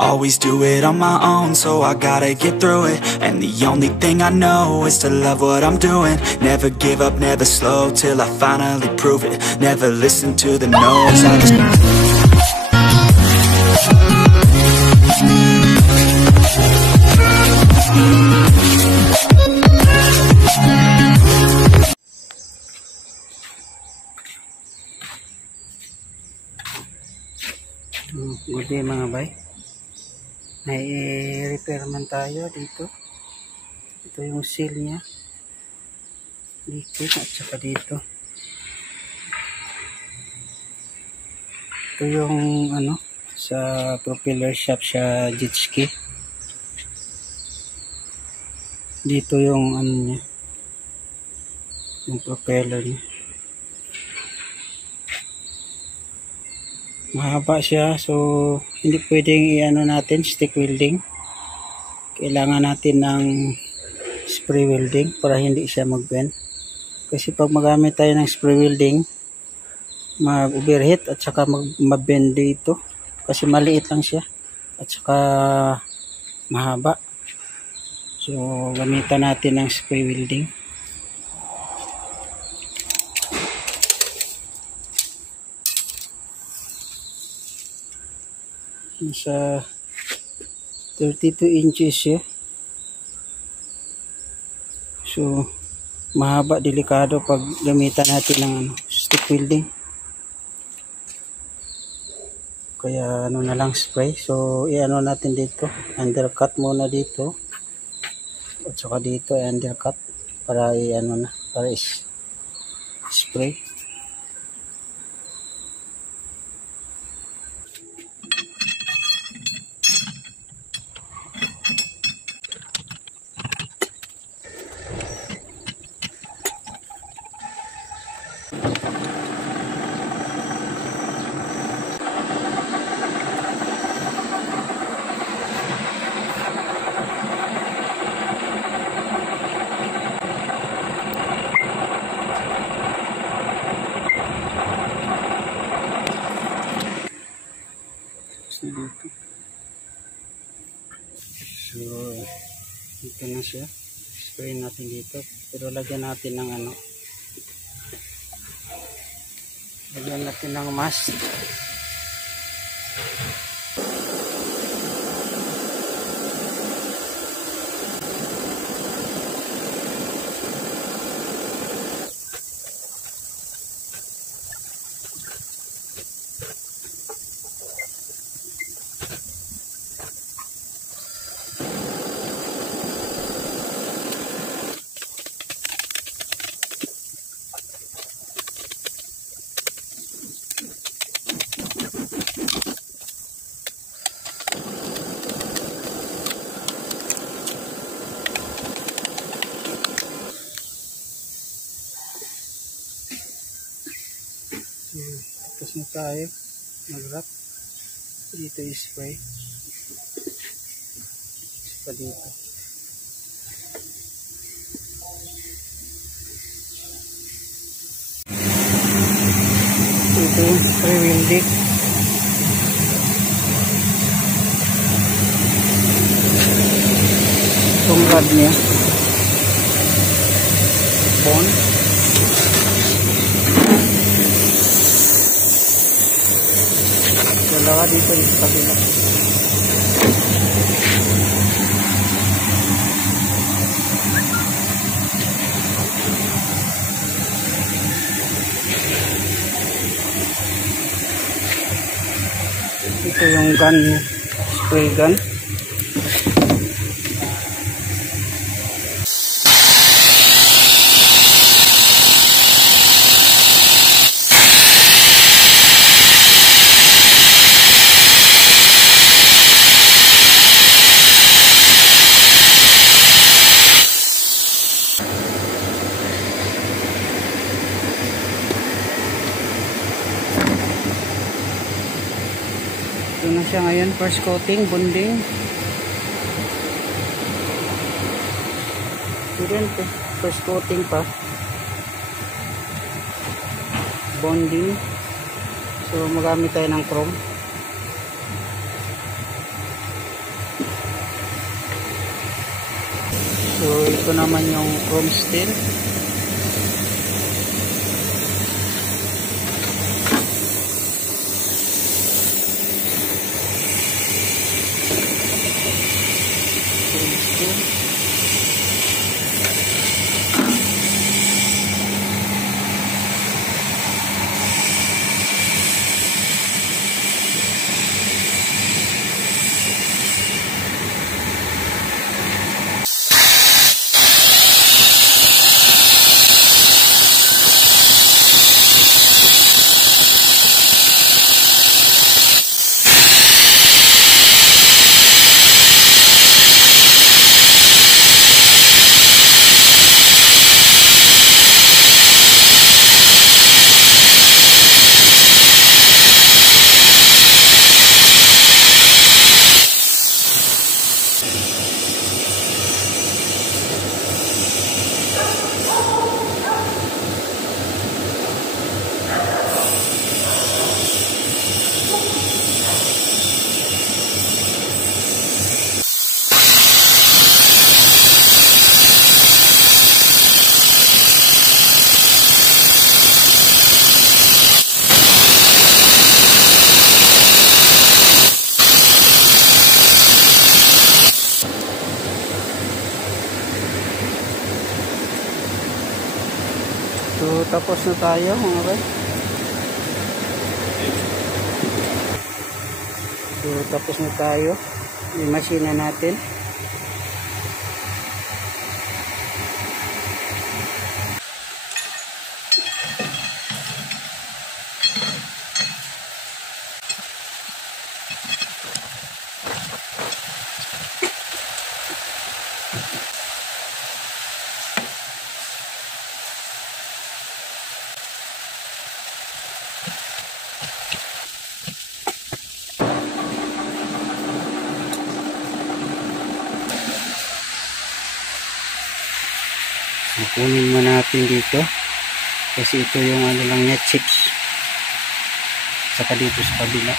always do it on my own, so I gotta get through it. And the only thing I know is to love what I'm doing. Never give up, never slow, till I finally prove it. Never listen to the no's, I just... Good day mga bay. Repair man tayo dito. Ito yung seal nya, liquid, at saka dito ito yung ano sa propeller shaft sa jet ski. Dito yung ano nya, yung propeller nya. Mahaba siya, so hindi pwedeng i-ano natin, stick welding. Kailangan natin ng spray welding para hindi siya mag-bend. Kasi pag magamit tayo ng spray welding, mag-overheat at saka mag-bend dito. Kasi maliit lang siya at saka mahaba. So gamitan natin ng spray welding. Sa 32 inches siya. So mahaba, delikado pag gamitan natin ng stick welding. Kaya ano na lang, spray. So i-ano natin dito, undercut muna dito. At saka dito undercut para i-ano na, para spray. Dito. So dito na siya, spray natin dito, pero lagyan natin ng ano, lagyan natin ng mask. Tapos na tayo mag-wrap. Dito i-spray pa dito. Ito yung spray welding. Itong rod niya, bond. Dalawa dito sa kabila. Ito yung gun niya, spray gun. Ito na siya ngayon, first coating, bonding. Ito first coating pa. Bonding. So magamit tayo ng chrome. So ito naman yung chrome steel. So tapos na tayo mga bay. So tapos na tayo. Yung masina natin. Kunin mo natin dito kasi ito yung ano lang niya, chips, saka dito sa kabila.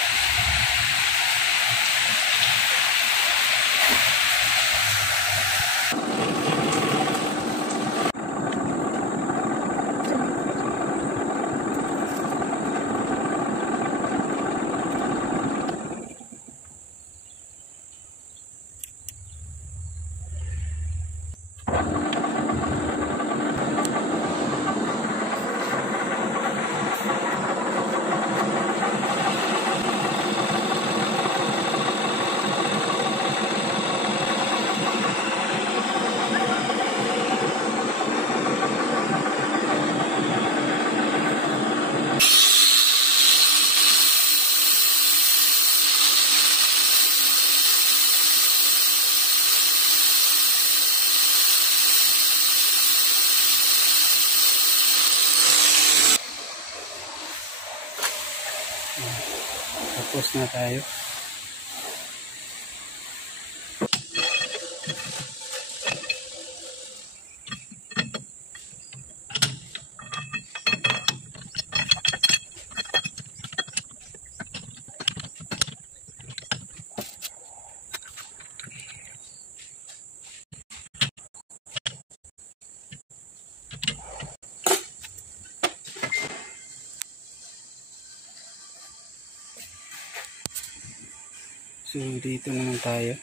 Tapos na tayo. So dito naman tayo.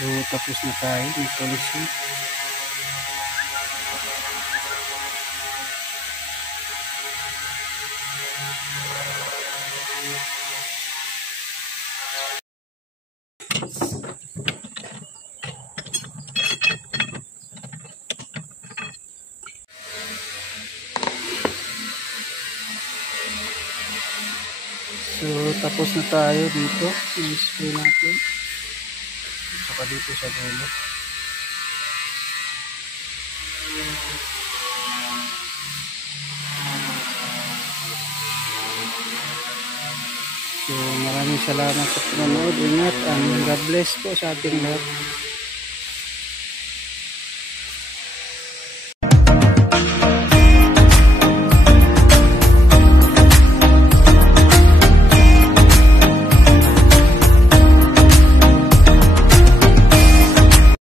So, tapos na tayo ng polishing. So, tapos na tayo dito. Yung spray natin. Saka dito sa dulo. So, maraming salamat sa panonood. Ingat and God bless po sa ating lahat.